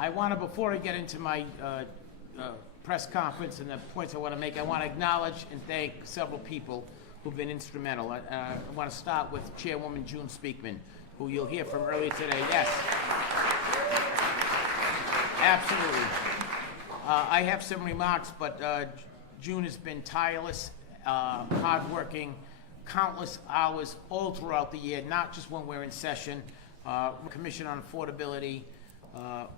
I want to, before I get into my press conference and the points I want to make, I want to acknowledge and thank several people who've been instrumental. I want to start with Chairwoman June Speakman, who you'll hear from earlier today. Yes. Absolutely. I have some remarks, but June has been tireless, hardworking, countless hours all throughout the year, not just when we're in session. Commission on Affordability,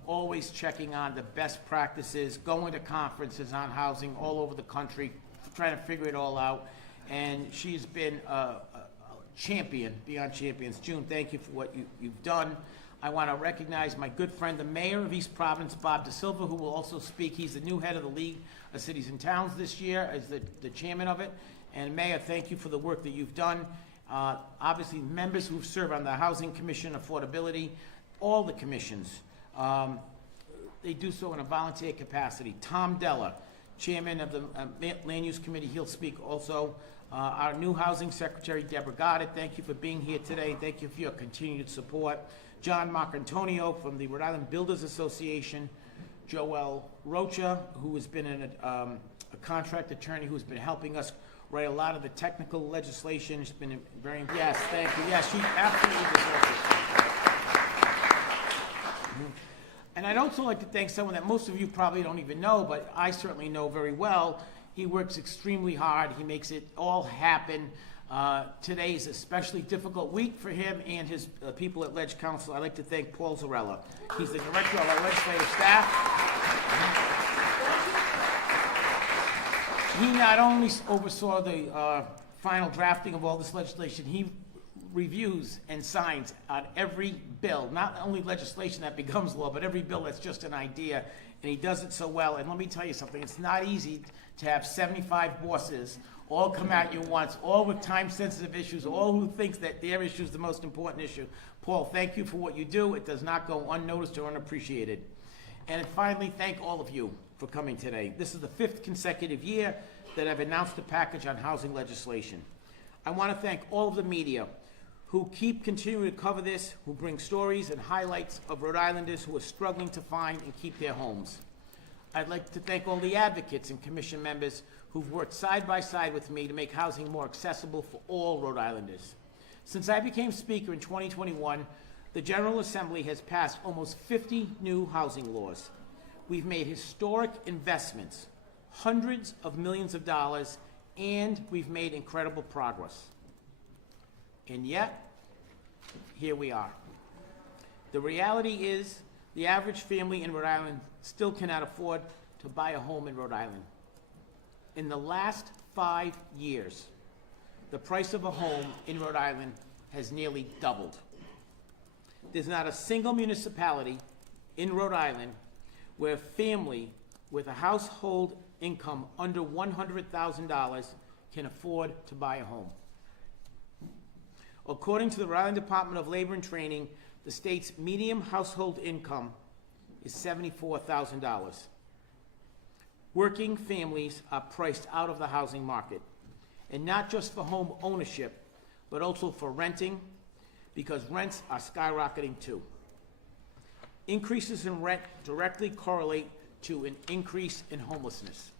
always checking on the best practices, going to conferences on housing all over the country, trying to figure it all out. And she's been a champion beyond champions. June, thank you for what you've done. I want to recognize my good friend, the mayor of East Providence, Bob DeSilva, who will also speak. He's the new head of the League of Cities and Towns this year as the chairman of it. And Mayor, thank you for the work that you've done. Obviously, members who've served on the Housing Commission, Affordability, all the commissions, they do so in a volunteer capacity. Tom Della, chairman of the Land Use Committee, he'll speak also. Our new Housing Secretary, Deborah Goddard, thank you for being here today. Thank you for your continued support. John Marcantonio from the Rhode Island Builders Association. Joel Rocha, who has been a contract attorney who's been helping us write a lot of the technical legislation. It's been very, yes, thank you. Yes, she absolutely deserves it. And I'd also like to thank someone that most of you probably don't even know, but I certainly know very well. He works extremely hard. He makes it all happen. Today is an especially difficult week for him and his people at Ledge Council. I'd like to thank Paul Zarella. He's the director of our legislative staff. He not only oversaw the final drafting of all this legislation, he reviews and signs on every bill, not only legislation that becomes law, but every bill that's just an idea, and he does it so well. And let me tell you something, it's not easy to have 75 bosses all come at you once, all with time-sensitive issues, all who thinks that their issue is the most important issue. Paul, thank you for what you do. It does not go unnoticed or unappreciated. And finally, thank all of you for coming today. This is the 5th consecutive year that I've announced a package on housing legislation. I want to thank all of the media who keep continuing to cover this, who bring stories and highlights of Rhode Islanders who are struggling to find and keep their homes. I'd like to thank all the advocates and commission members who've worked side by side with me to make housing more accessible for all Rhode Islanders. Since I became Speaker in 2021, the General Assembly has passed almost 50 new housing laws. We've made historic investments, hundreds of millions of dollars, and we've made incredible progress. And yet, here we are. The reality is, the average family in Rhode Island still cannot afford to buy a home in Rhode Island. In the last 5 years, the price of a home in Rhode Island has nearly doubled. There's not a single municipality in Rhode Island where a family with a household income under $100,000 can afford to buy a home. According to the Rhode Island Department of Labor and Training, the state's median household income is $74,000. Working families are priced out of the housing market, and not just for home ownership, but also for renting, because rents are skyrocketing too. Increases in rent directly correlate to an increase in homelessness.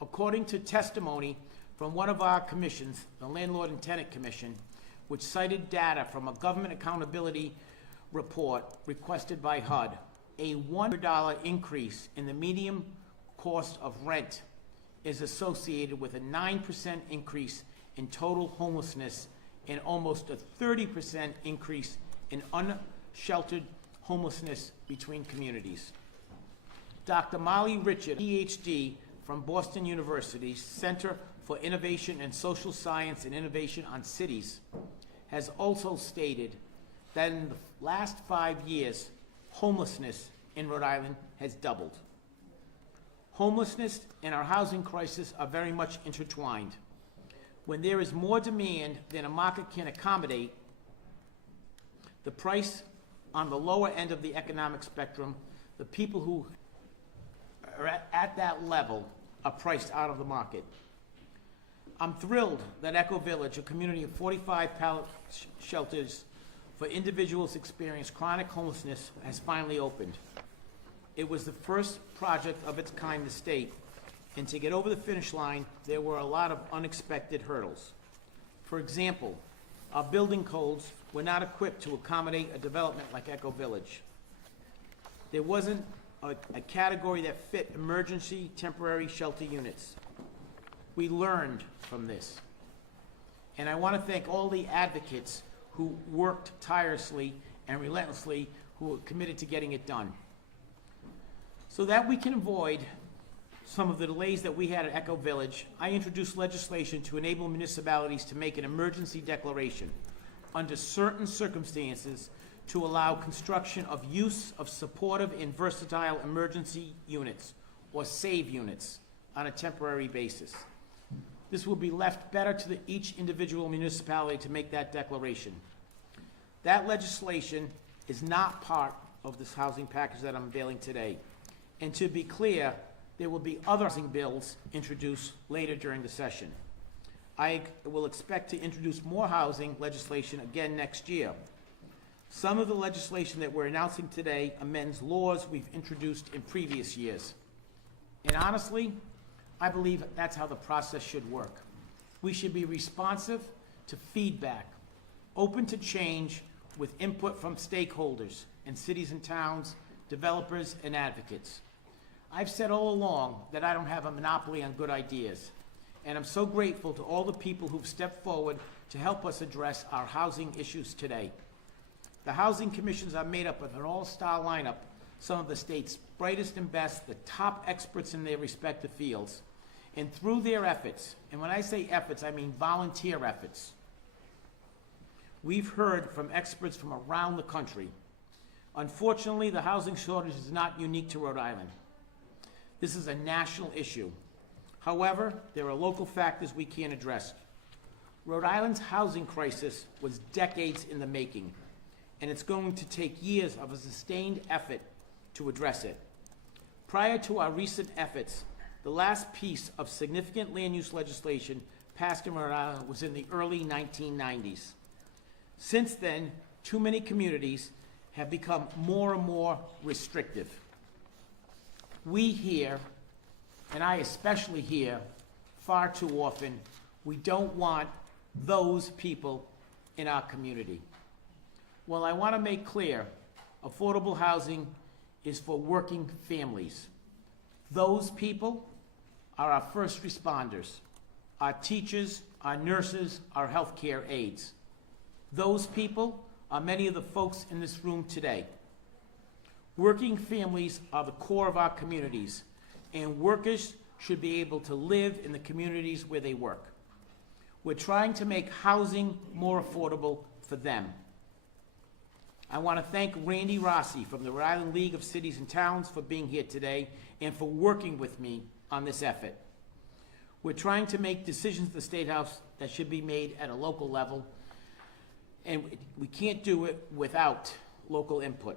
According to testimony from one of our commissions, the Landlord and Tenant Commission, which cited data from a government accountability report requested by HUD, a $100 increase in the median cost of rent is associated with a 9% increase in total homelessness and almost a 30% increase in unsheltered homelessness between communities. Dr. Molly Richard, PhD from Boston University's Center for Innovation and Social Science and Innovation on Cities, has also stated that in the last 5 years, homelessness in Rhode Island has doubled. Homelessness and our housing crisis are very much intertwined. When there is more demand than a market can accommodate, the price on the lower end of the economic spectrum, the people who are at that level, are priced out of the market. I'm thrilled that Echo Village, a community of 45 pallet shelters for individuals experiencing chronic homelessness, has finally opened. It was the first project of its kind in the state, and to get over the finish line, there were a lot of unexpected hurdles. For example, our building codes were not equipped to accommodate a development like Echo Village. There wasn't a category that fit emergency temporary shelter units. We learned from this. And I want to thank all the advocates who worked tirelessly and relentlessly, who were committed to getting it done. So that we can avoid some of the delays that we had at Echo Village, I introduced legislation to enable municipalities to make an emergency declaration under certain circumstances to allow construction of use of supportive and versatile emergency units, or SAVE units, on a temporary basis. This will be left better to each individual municipality to make that declaration. That legislation is not part of this housing package that I'm unveiling today. And to be clear, there will be other housing bills introduced later during the session. I will expect to introduce more housing legislation again next year. Some of the legislation that we're announcing today amends laws we've introduced in previous years. And honestly, I believe that's how the process should work. We should be responsive to feedback, open to change, with input from stakeholders in cities and towns, developers, and advocates. I've said all along that I don't have a monopoly on good ideas, and I'm so grateful to all the people who've stepped forward to help us address our housing issues today. The housing commissions are made up of an all-star lineup, some of the state's brightest and best, the top experts in their respective fields. And through their efforts, and when I say efforts, I mean volunteer efforts, we've heard from experts from around the country. Unfortunately, the housing shortage is not unique to Rhode Island. This is a national issue. However, there are local factors we can't address. Rhode Island's housing crisis was decades in the making, and it's going to take years of a sustained effort to address it. Prior to our recent efforts, the last piece of significant land use legislation passed in Rhode Island was in the early 1990s. Since then, too many communities have become more and more restrictive. We hear, and I especially hear, far too often, we don't want those people in our community. Well, I want to make clear, affordable housing is for working families. Those people are our first responders, our teachers, our nurses, our healthcare aides. Those people are many of the folks in this room today. Working families are the core of our communities, and workers should be able to live in the communities where they work. We're trying to make housing more affordable for them. I want to thank Randy Rossi from the Rhode Island League of Cities and Towns for being here today and for working with me on this effort. We're trying to make decisions at the State House that should be made at a local level, and we can't do it without local input.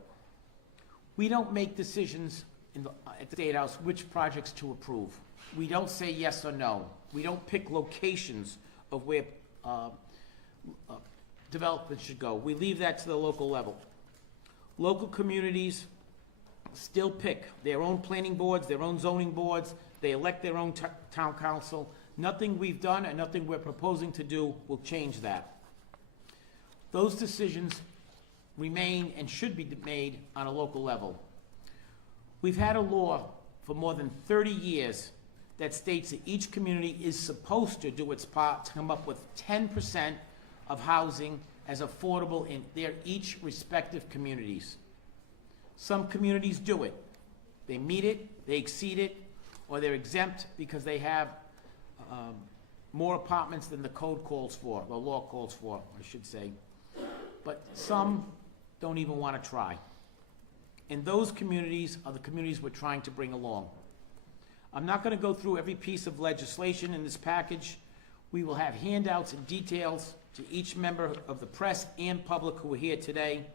We don't make decisions at the State House which projects to approve. We don't say yes or no. We don't pick locations of where development should go. We leave that to the local level. Local communities still pick their own planning boards, their own zoning boards. They elect their own town council. Nothing we've done and nothing we're proposing to do will change that. Those decisions remain and should be made on a local level. We've had a law for more than 30 years that states that each community is supposed to do its part to come up with 10% of housing as affordable in their each respective communities. Some communities do it. They meet it, they exceed it, or they're exempt because they have more apartments than the code calls for, the law calls for, I should say. But some don't even want to try. And those communities are the communities we're trying to bring along. I'm not going to go through every piece of legislation in this package. We will have handouts and details to each member of the press and public who are here today.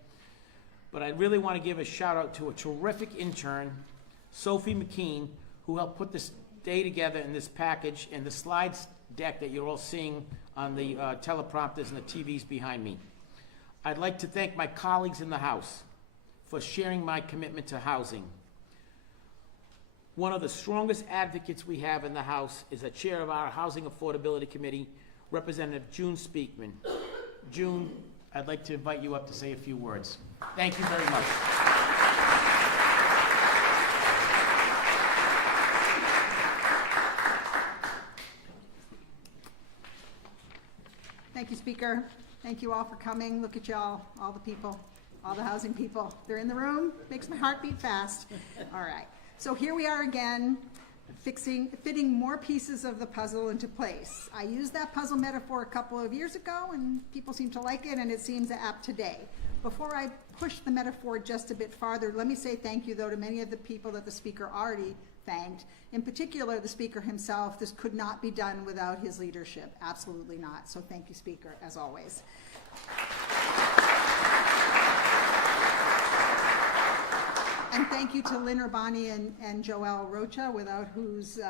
But I really want to give a shout out to a terrific intern, Sophie McKean, who helped put this day together in this package and the slides deck that you're all seeing on the teleprompters and the TVs behind me. I'd like to thank my colleagues in the House for sharing my commitment to housing. One of the strongest advocates we have in the House is a chair of our Housing Affordability Committee, Representative June Speakman. June, I'd like to invite you up to say a few words. Thank you very much. Thank you, Speaker. Thank you all for coming. Look at y'all, all the people, all the housing people. They're in the room. Makes my heart beat fast. All right. So here we are again, fitting more pieces of the puzzle into place. I used that puzzle metaphor a couple of years ago, and people seem to like it, and it seems apt today. Before I push the metaphor just a bit farther, let me say thank you, though, to many of the people that the Speaker already thanked. In particular, the Speaker himself. This could not be done without his leadership. Absolutely not. So thank you, Speaker, as always. And thank you to Lynn Urbani and Joelle Rocha, without whose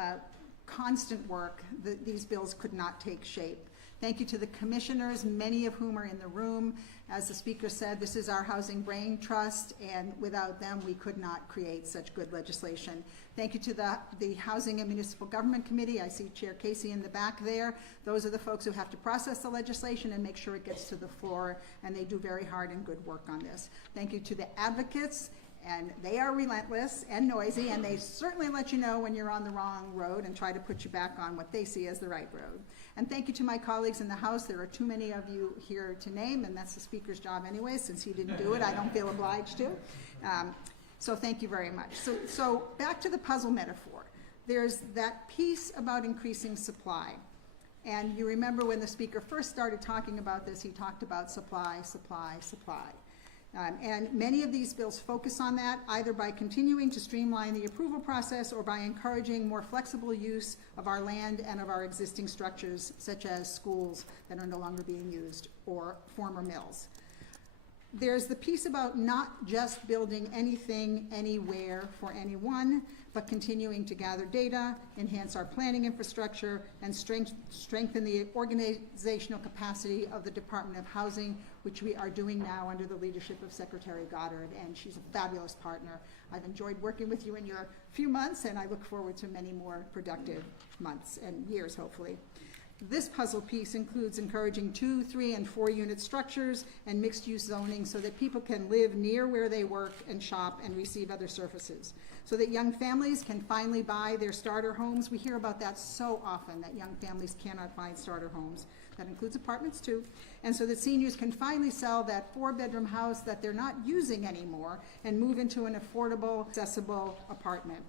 constant work these bills could not take shape. Thank you to the commissioners, many of whom are in the room. As the Speaker said, this is our Housing Brain Trust, and without them, we could not create such good legislation. Thank you to the Housing and Municipal Government Committee. I see Chair Casey in the back there. Those are the folks who have to process the legislation and make sure it gets to the floor, and they do very hard and good work on this. Thank you to the advocates, and they are relentless and noisy, and they certainly let you know when you're on the wrong road and try to put you back on what they see as the right road. And thank you to my colleagues in the House. There are too many of you here to name, and that's the Speaker's job anyway. Since he didn't do it, I don't feel obliged to. So thank you very much. So back to the puzzle metaphor. There's that piece about increasing supply. And you remember when the Speaker first started talking about this, he talked about supply, supply, supply. And many of these bills focus on that, either by continuing to streamline the approval process or by encouraging more flexible use of our land and of our existing structures, such as schools that are no longer being used or former mills. There's the piece about not just building anything, anywhere, for anyone, but continuing to gather data, enhance our planning infrastructure, and strengthen the organizational capacity of the Department of Housing, which we are doing now under the leadership of Secretary Goddard, and she's a fabulous partner. I've enjoyed working with you in your few months, and I look forward to many more productive months and years, hopefully. This puzzle piece includes encouraging 2-, 3-, and 4-unit structures and mixed-use zoning so that people can live near where they work and shop and receive other services. So that young families can finally buy their starter homes. We hear about that so often, that young families cannot find starter homes. That includes apartments too. And so that seniors can finally sell that 4-bedroom house that they're not using anymore and move into an affordable, accessible apartment.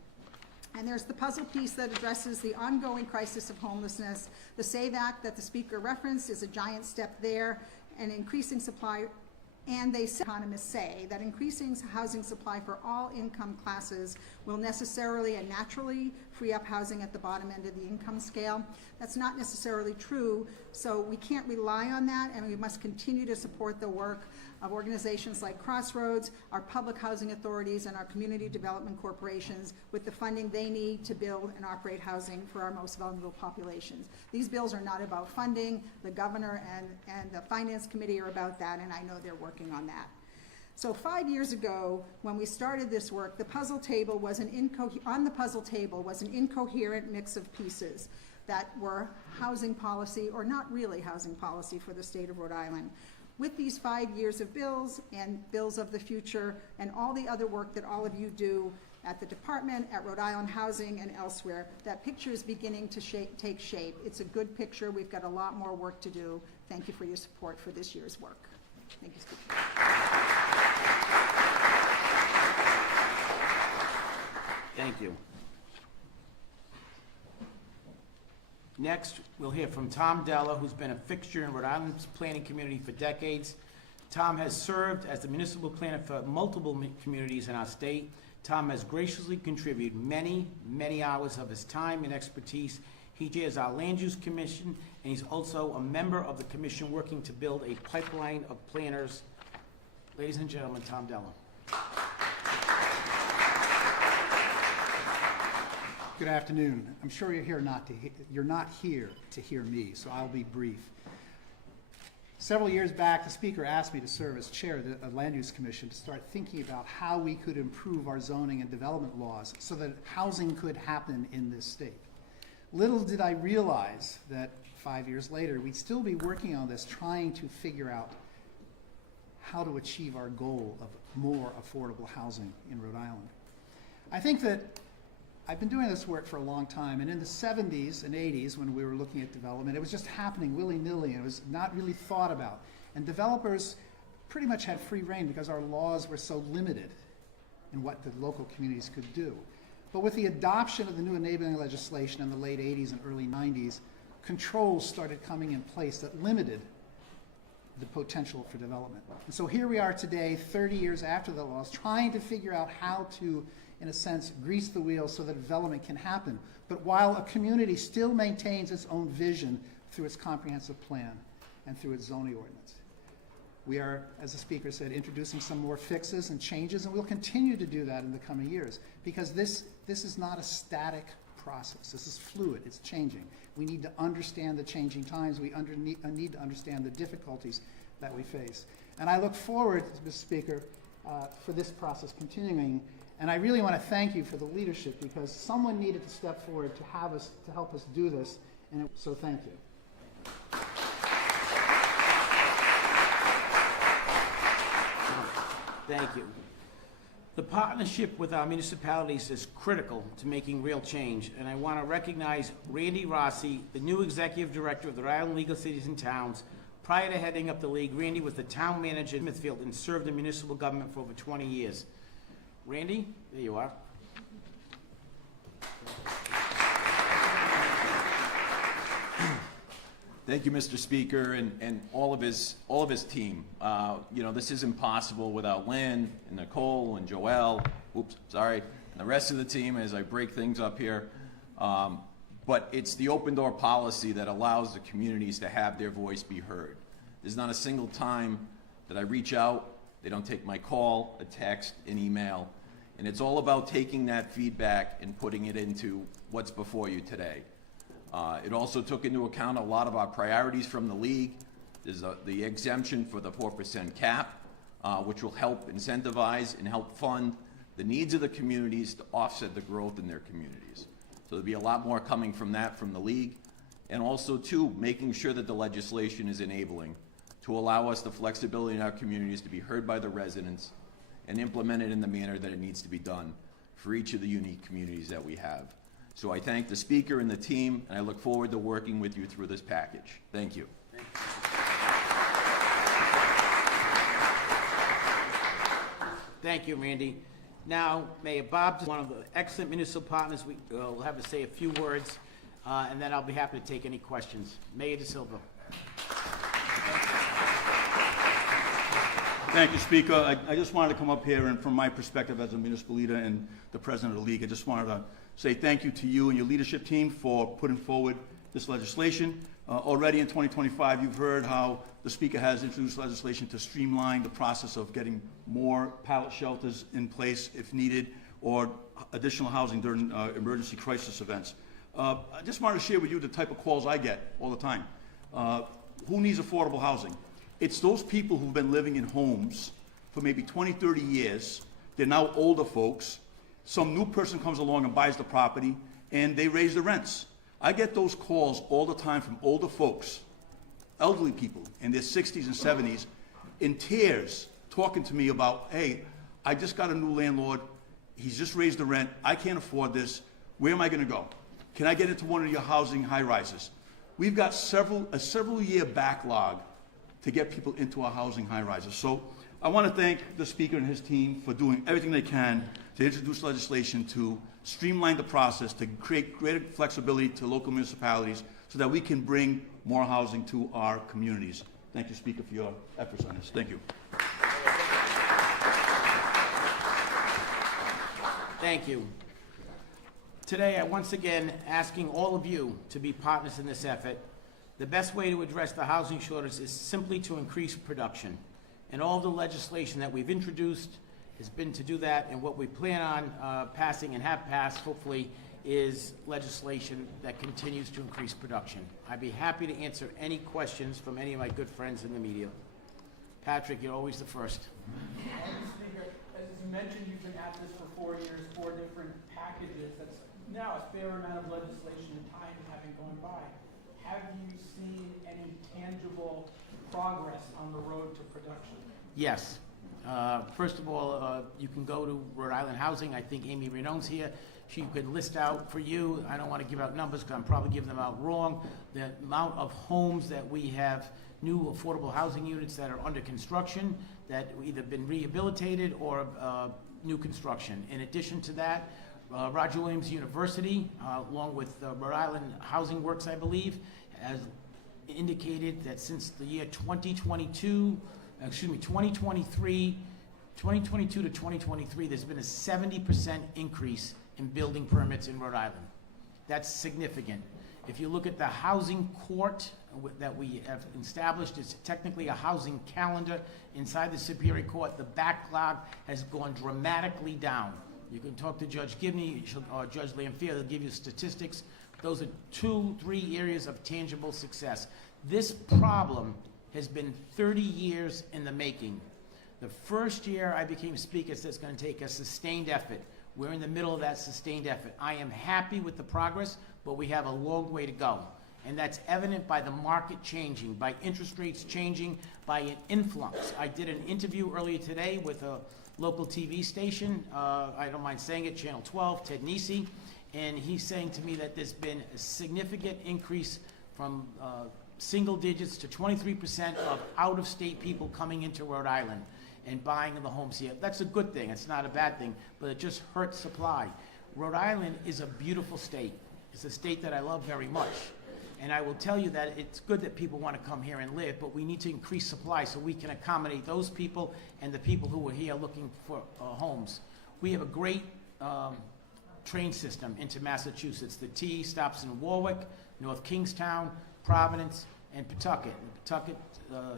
And there's the puzzle piece that addresses the ongoing crisis of homelessness. The SAVE Act that the Speaker referenced is a giant step there, and increasing supply. And economists say that increasing housing supply for all income classes will necessarily and naturally free up housing at the bottom end of the income scale. That's not necessarily true, so we can't rely on that, and we must continue to support the work of organizations like Crossroads, our public housing authorities, and our community development corporations with the funding they need to build and operate housing for our most vulnerable populations. These bills are not about funding. The governor and the finance committee are about that, and I know they're working on that. So 5 years ago, when we started this work, the puzzle table was on the puzzle table was an incoherent mix of pieces that were housing policy, or not really housing policy, for the state of Rhode Island. With these 5 years of bills and bills of the future and all the other work that all of you do at the department, at Rhode Island Housing, and elsewhere, that picture is beginning to take shape. It's a good picture. We've got a lot more work to do. Thank you for your support for this year's work. Thank you, Speaker. Thank you. Next, we'll hear from Tom Della, who's been a fixture in Rhode Island's planning community for decades. Tom has served as the municipal planner for multiple communities in our state. Tom has graciously contributed many, many hours of his time and expertise. He chairs our Land Use Commission, and he's also a member of the commission working to build a pipeline of planners. Ladies and gentlemen, Tom Della. Good afternoon. I'm sure you're not here to hear me, so I'll be brief. Several years back, the Speaker asked me to serve as chair of the Land Use Commission to start thinking about how we could improve our zoning and development laws so that housing could happen in this state. Little did I realize that 5 years later, we'd still be working on this, trying to figure out how to achieve our goal of more affordable housing in Rhode Island. I think that I've been doing this work for a long time, and in the 70s and 80s, when we were looking at development, it was just happening willy-nilly, and it was not really thought about. And developers pretty much had free rein because our laws were so limited in what the local communities could do. But with the adoption of the new enabling legislation in the late 80s and early 90s, controls started coming in place that limited the potential for development. And so here we are today, 30 years after the laws, trying to figure out how to, in a sense, grease the wheels so that development can happen. But while a community still maintains its own vision through its comprehensive plan and through its zoning ordinance. We are, as the Speaker said, introducing some more fixes and changes, and we'll continue to do that in the coming years, because this is not a static process. This is fluid. It's changing. We need to understand the changing times. We need to understand the difficulties that we face. And I look forward, Mr. Speaker, for this process continuing. And I really want to thank you for the leadership, because someone needed to step forward to help us do this. And so thank you. Thank you. The partnership with our municipalities is critical to making real change, and I want to recognize Randy Rossi, the new Executive Director of the Rhode Island League of Cities and Towns. Prior to heading up the league, Randy was the town manager in Smithfield and served in municipal government for over 20 years. Randy, there you are. Thank you, Mr. Speaker, and all of his team. You know, this is impossible without Lynn and Nicole and Joelle, and the rest of the team as I break things up here. But it's the open door policy that allows the communities to have their voice be heard. There's not a single time that I reach out, they don't take my call, a text, an email, and it's all about taking that feedback and putting it into what's before you today. It also took into account a lot of our priorities from the league. There's the exemption for the 4% cap, which will help incentivize and help fund the needs of the communities to offset the growth in their communities. So there'll be a lot more coming from that from the league. And also, too, making sure that the legislation is enabling to allow us the flexibility in our communities to be heard by the residents and implemented in the manner that it needs to be done for each of the unique communities that we have. So I thank the Speaker and the team, and I look forward to working with you through this package. Thank you. Thank you, Randy. Now, Mayor Bob, one of the excellent municipal partners, we'll have to say a few words, and then I'll be happy to take any questions. Mayor De Silva. Thank you, Speaker. I just wanted to come up here, and from my perspective as a municipal leader and the president of the league, I just wanted to say thank you to you and your leadership team for putting forward this legislation. Already in 2025, you've heard how the Speaker has introduced legislation to streamline the process of getting more pallet shelters in place if needed, or additional housing during emergency crisis events. I just wanted to share with you the type of calls I get all the time. Who needs affordable housing? It's those people who've been living in homes for maybe 20, 30 years. They're now older folks. Some new person comes along and buys the property, and they raise the rents. I get those calls all the time from older folks, elderly people in their 60s and 70s, in tears, talking to me about, hey, I just got a new landlord. He's just raised the rent. I can't afford this. Where am I going to go? Can I get into one of your housing high-rises? We've got a several-year backlog to get people into our housing high-rises. So I want to thank the Speaker and his team for doing everything they can to introduce legislation to streamline the process, to create greater flexibility to local municipalities so that we can bring more housing to our communities. Thank you, Speaker, for your efforts on this. Thank you. Thank you. Today, I'm once again asking all of you to be partners in this effort. The best way to address the housing shortage is simply to increase production. And all the legislation that we've introduced has been to do that, and what we plan on passing and have passed, hopefully, is legislation that continues to increase production. I'd be happy to answer any questions from any of my good friends in the media. Patrick, you're always the first. Mr. Speaker, as you mentioned, you've been at this for 4 years, 4 different packages. That's now a fair amount of legislation and time having gone by. Have you seen any tangible progress on the road to production? Yes. First of all, you can go to Rhode Island Housing. I think Amy Renone's here. She could list out for you, I don't want to give out numbers because I'm probably giving them out wrong, the amount of homes that we have, new affordable housing units that are under construction, that either been rehabilitated or new construction. In addition to that, Roger Williams University, along with Rhode Island Housing Works, I believe, has indicated that since the year 2022 to 2023, there's been a 70% increase in building permits in Rhode Island. That's significant. If you look at the housing court that we have established, it's technically a housing calendar inside the Superior Court. The backlog has gone dramatically down. You can talk to Judge Gibney or Judge Lanfear, they'll give you statistics. Those are 2-3 areas of tangible success. This problem has been 30 years in the making. The first year I became Speaker, so it's going to take a sustained effort. We're in the middle of that sustained effort. I am happy with the progress, but we have a long way to go. And that's evident by the market changing, by interest rates changing, by an influx. I did an interview earlier today with a local TV station, I don't mind saying it, Channel 12, Ted Nisi, and he's saying to me that there's been a significant increase from single digits to 23% of out-of-state people coming into Rhode Island and buying the homes here. That's a good thing. It's not a bad thing, but it just hurts supply. Rhode Island is a beautiful state. It's a state that I love very much. And I will tell you that it's good that people want to come here and live, but we need to increase supply so we can accommodate those people and the people who are here looking for homes. We have a great train system into Massachusetts. The T stops in Warwick, North Kingstown, Providence, and Pawtucket. The Pawtucket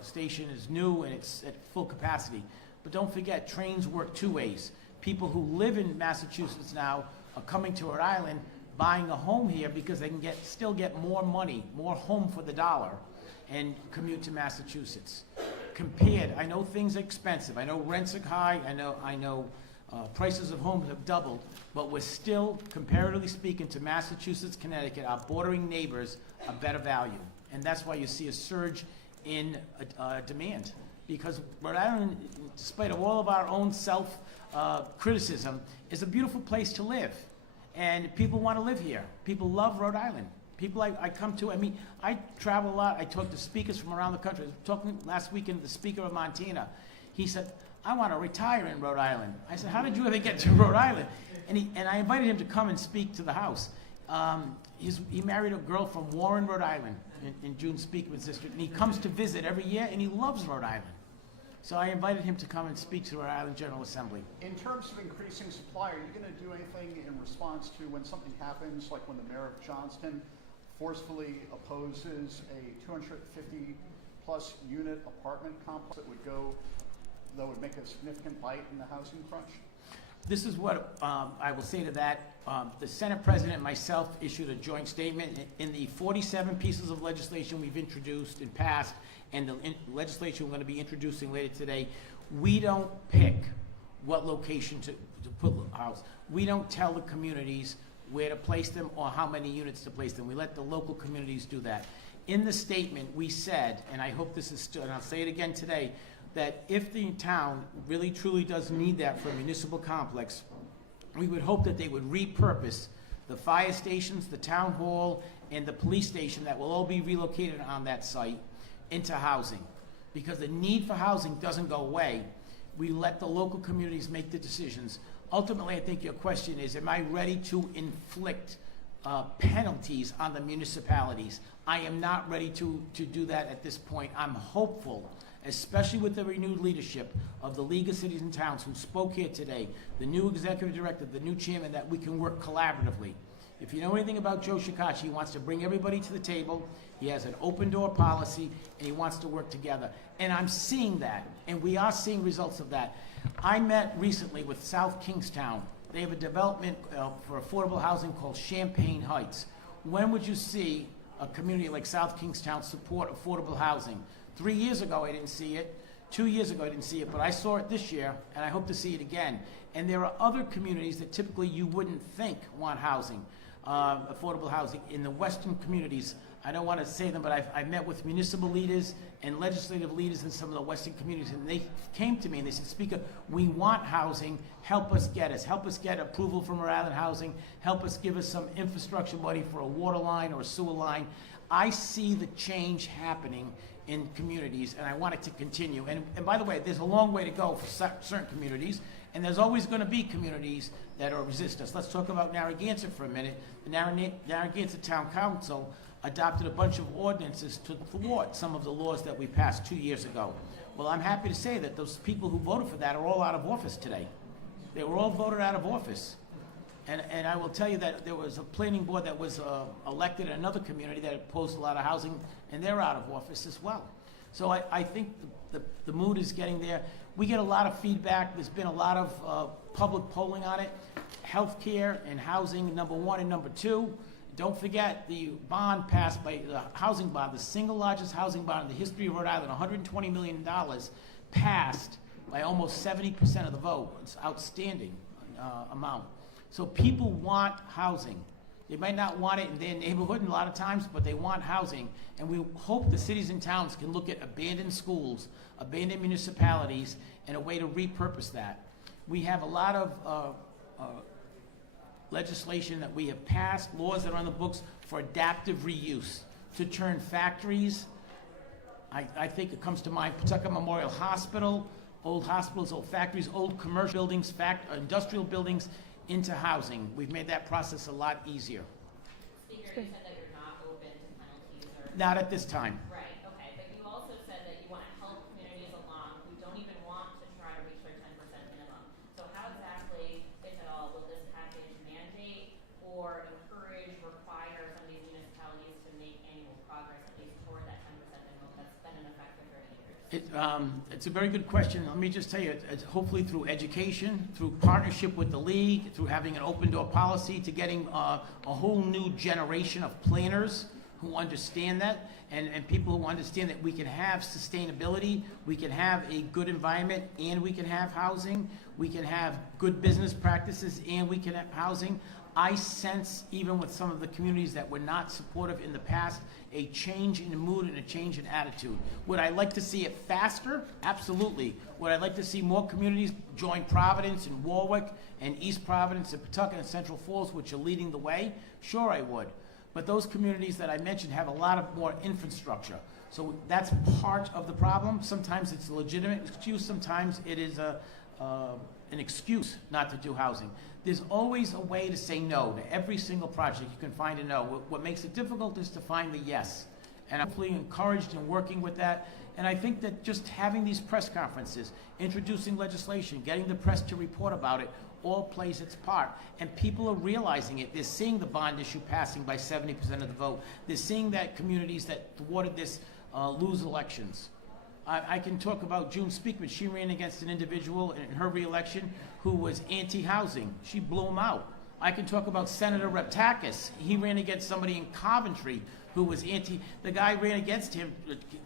station is new and it's at full capacity. But don't forget, trains work 2 ways. People who live in Massachusetts now are coming to Rhode Island, buying a home here because they can still get more money, more home for the dollar, and commute to Massachusetts. Compared, I know things are expensive. I know rents are high. I know prices of homes have doubled, but we're still, comparatively speaking to Massachusetts, Connecticut, our bordering neighbors, a better value. And that's why you see a surge in demand. Because Rhode Island, despite of all of our own self-criticism, is a beautiful place to live. And people want to live here. People love Rhode Island. People I come to, I mean, I travel a lot. I talk to speakers from around the country. I was talking last weekend to the Speaker of Montana. He said, I want to retire in Rhode Island. I said, how did you ever get to Rhode Island? And I invited him to come and speak to the House. He married a girl from Warren, Rhode Island, in June Speakman's district, and he comes to visit every year, and he loves Rhode Island. So I invited him to come and speak to Rhode Island General Assembly. In terms of increasing supply, are you going to do anything in response to when something happens, like when the mayor of Johnston forcefully opposes a 250-plus unit apartment complex that would make a significant bite in the housing crunch? This is what I will say to that. The Senate President and myself issued a joint statement. In the 47 pieces of legislation we've introduced and passed, and the legislation we're going to be introducing later today, we don't pick what location to put a house. We don't tell the communities where to place them or how many units to place them. We let the local communities do that. In the statement, we said, and I hope this is still, and I'll say it again today, that if the town really truly does need that for a municipal complex, we would hope that they would repurpose the fire stations, the town hall, and the police station that will all be relocated on that site into housing. Because the need for housing doesn't go away. We let the local communities make the decisions. Ultimately, I think your question is, am I ready to inflict penalties on the municipalities? I am not ready to do that at this point. I'm hopeful, especially with the renewed leadership of the League of Cities and Towns who spoke here today, the new executive director, the new chairman, that we can work collaboratively. If you know anything about Joe Shekarchi, he wants to bring everybody to the table. He has an open door policy, and he wants to work together. And I'm seeing that, and we are seeing results of that. I met recently with South Kingstown. They have a development for affordable housing called Champagne Heights. When would you see a community like South Kingstown support affordable housing? 3 years ago, I didn't see it. 2 years ago, I didn't see it, but I saw it this year, and I hope to see it again. And there are other communities that typically you wouldn't think want housing, affordable housing. In the western communities, I don't want to say them, but I've met with municipal leaders and legislative leaders in some of the western communities, and they came to me and they said, Speaker, we want housing, help us get approval from Rhode Island Housing, help us give us some infrastructure money for a water line or a sewer line. I see the change happening in communities, and I want it to continue. And by the way, there's a long way to go for certain communities, and there's always going to be communities that are resist us. Let's talk about Narragansett for a minute. The Narragansett Town Council adopted a bunch of ordinances to thwart some of the laws that we passed 2 years ago. Well, I'm happy to say that those people who voted for that are all out of office today. They were all voted out of office. And I will tell you that there was a planning board that was elected in another community that opposed a lot of housing, and they're out of office as well. So I think the mood is getting there. We get a lot of feedback. There's been a lot of public polling on it. Healthcare and housing, number one and number two. Don't forget the bond passed by the housing bond, the single largest housing bond in the history of Rhode Island, $120 million, passed by almost 70% of the vote. It's outstanding amount. So people want housing. They might not want it in their neighborhood a lot of times, but they want housing. And we hope the cities and towns can look at abandoned schools, abandoned municipalities, and a way to repurpose that. We have a lot of legislation that we have passed, laws that are on the books for adaptive reuse, to turn factories, I think it comes to mind Pawtucket Memorial Hospital, old hospitals, old factories, old commercial buildings, industrial buildings, into housing. We've made that process a lot easier. Speaker, you said that you're not open to penalties or... Not at this time. Right, okay, but you also said that you want to help communities along who don't even want to try to reach their 10% minimum. So how exactly, if at all, will this package mandate or encourage, require some of these municipalities to make annual progress, at least toward that 10% minimum that's been in effect for 30 years? It's a very good question. Let me just tell you, it's hopefully through education, through partnership with the league, through having an open door policy, to getting a whole new generation of planners who understand that, and people who understand that we can have sustainability, we can have a good environment, and we can have housing, we can have good business practices, and we can have housing. I sense, even with some of the communities that were not supportive in the past, a change in the mood and a change in attitude. Would I like to see it faster? Absolutely. Would I like to see more communities join Providence and Warwick and East Providence and Pawtucket and Central Falls, which are leading the way? Sure, I would. But those communities that I mentioned have a lot of more infrastructure. So that's part of the problem. Sometimes it's a legitimate excuse. Sometimes it is an excuse not to do housing. There's always a way to say no to every single project. You can find a no. What makes it difficult is to find the yes. And I'm hopefully encouraged in working with that. And I think that just having these press conferences, introducing legislation, getting the press to report about it, all plays its part. And people are realizing it. They're seeing the bond issue passing by 70% of the vote. They're seeing that communities that thwarted this lose elections. I can talk about June Speakman. She ran against an individual in her reelection who was anti-housing. She blew him out. I can talk about Senator Reptakis. He ran against somebody in Coventry who was anti. The guy ran against him,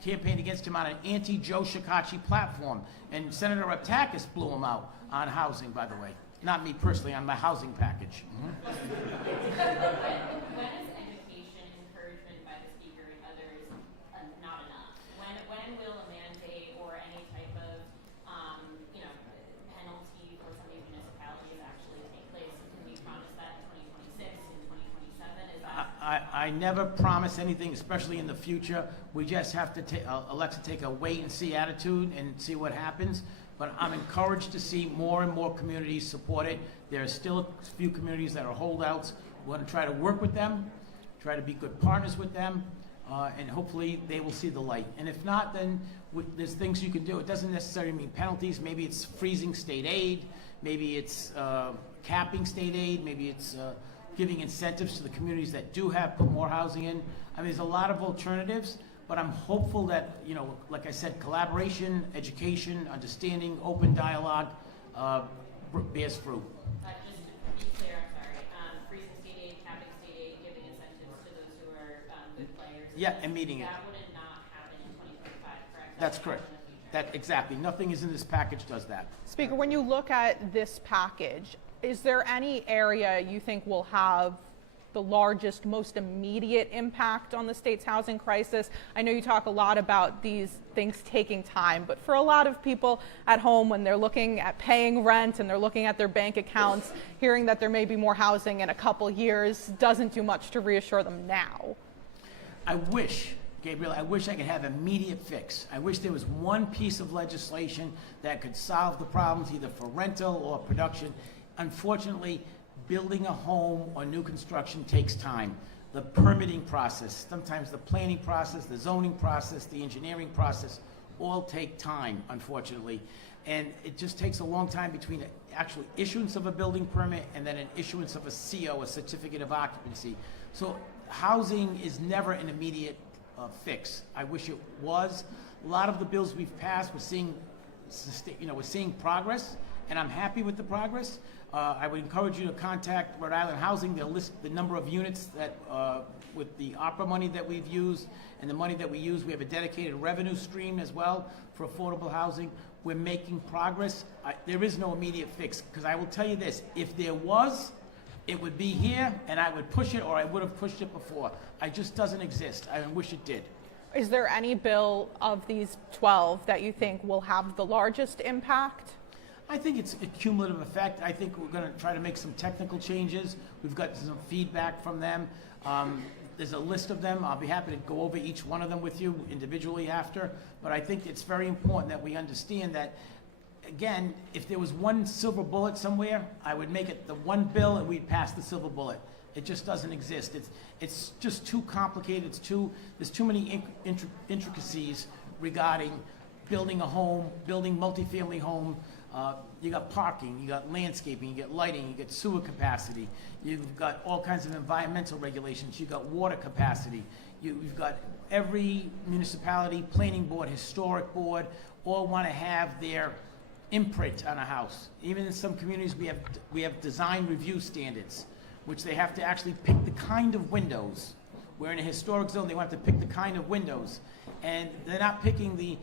campaigned against him on an anti-Joe Shekarchi platform. And Senator Reptakis blew him out on housing, by the way. Not me personally, on my housing package. When is education, encouragement by the speaker and others not enough? When will a mandate or any type of penalty for some of these municipalities actually take place? Can we promise that in 2026, in 2027? Is that... I never promise anything, especially in the future. We just have to elect to take a wait and see attitude and see what happens. But I'm encouraged to see more and more communities support it. There are still a few communities that are holdouts. We're going to try to work with them, try to be good partners with them, and hopefully they will see the light. And if not, then there's things you can do. It doesn't necessarily mean penalties. Maybe it's freezing state aid. Maybe it's capping state aid. Maybe it's giving incentives to the communities that do have put more housing in. I mean, there's a lot of alternatives. But I'm hopeful that, like I said, collaboration, education, understanding, open dialogue bears fruit. Just Yeah, and meeting it. That would not happen in 2025, correct? That's would correct. happen in the future. That, exactly. Nothing is in this package does that. Speaker, when you look at this package, is there any area you think will have the largest, most immediate impact on the state's housing crisis? I know you talk a lot about these things taking time, but for a lot of people at home, when they're looking at paying rent and they're looking at their bank accounts, hearing that there may be more housing in a couple years doesn't do much to reassure them now. I wish, Gabriel, I wish I could have immediate fix. I wish there was one piece of legislation that could solve the problems either for rental or production. Unfortunately, building a home or new construction takes time. The permitting process, sometimes the planning process, the zoning process, the engineering process, all take time, unfortunately. And it just takes a long time between the actual issuance of a building permit and then an issuance of a CO, a certificate of occupancy. So housing is never an immediate fix. I wish it was. A lot of the bills we've passed, we're seeing progress, and I'm happy with the progress. I would encourage you to contact Rhode Island Housing. They'll list the number of units that, with the ARPA money that we've used and the money that we use, we have a dedicated revenue stream as well for affordable housing. We're making progress. There is no immediate fix, because I will tell you this, if there was, it would be here, and I would push it, or I would have pushed it before. It just doesn't exist. I wish it did. Is there any bill of these 12 that you think will have the largest impact? I think it's a cumulative effect. I think we're going to try to make some technical changes. We've got some feedback from them. There's a list of them. I'll be happy to go over each one of them with you individually after. But I think it's very important that we understand that, again, if there was one silver bullet somewhere, I would make it the one bill and we'd pass the silver bullet. It just doesn't exist. It's just too complicated. There's too many intricacies regarding building a home, building multifamily home. You got parking, you got landscaping, you get lighting, you get sewer capacity, you've got all kinds of environmental regulations, you've got water capacity, you've got every municipality, planning board, historic board, all want to have their imprint on a house. Even in some communities, we have design review standards, which they have to actually pick the kind of windows. We're in a historic zone, they want to pick the kind of windows, and they're not picking the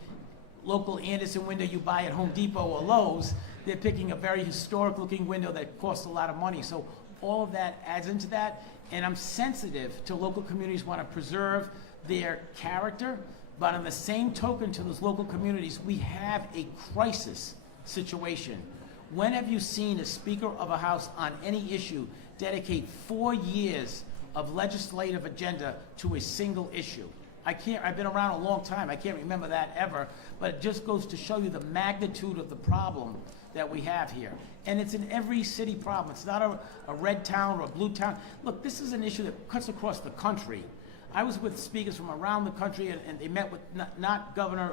local Anderson window you buy at Home Depot or Lowe's. They're picking a very historic looking window that costs a lot of money. So all of that adds into that. And I'm sensitive to local communities want to preserve their character, but on the same token to those local communities, we have a crisis situation. When have you seen a Speaker of a House on any issue dedicate 4 years of legislative agenda to a single issue? I've been around a long time, I can't remember that ever, but it just goes to show you the magnitude of the problem that we have here. And it's in every city problem. It's not a red town or a blue town. Look, this is an issue that cuts across the country. I was with speakers from around the country, and they met with not Governor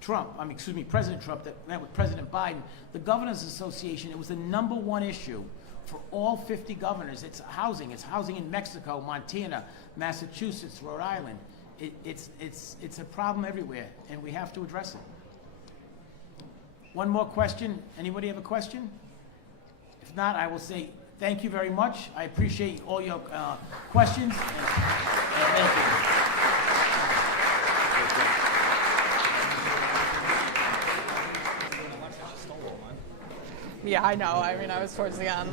President Trump, that met with President Biden. The Governors Association, it was the #1 issue for all 50 governors. It's housing. It's housing in Mexico, Montana, Massachusetts, Rhode Island. It's a problem everywhere, and we have to address it. One more question. Anybody have a question? If not, I will say thank you very much. I appreciate all your questions. And thank you. Yeah, I know. I mean, I was towards the end.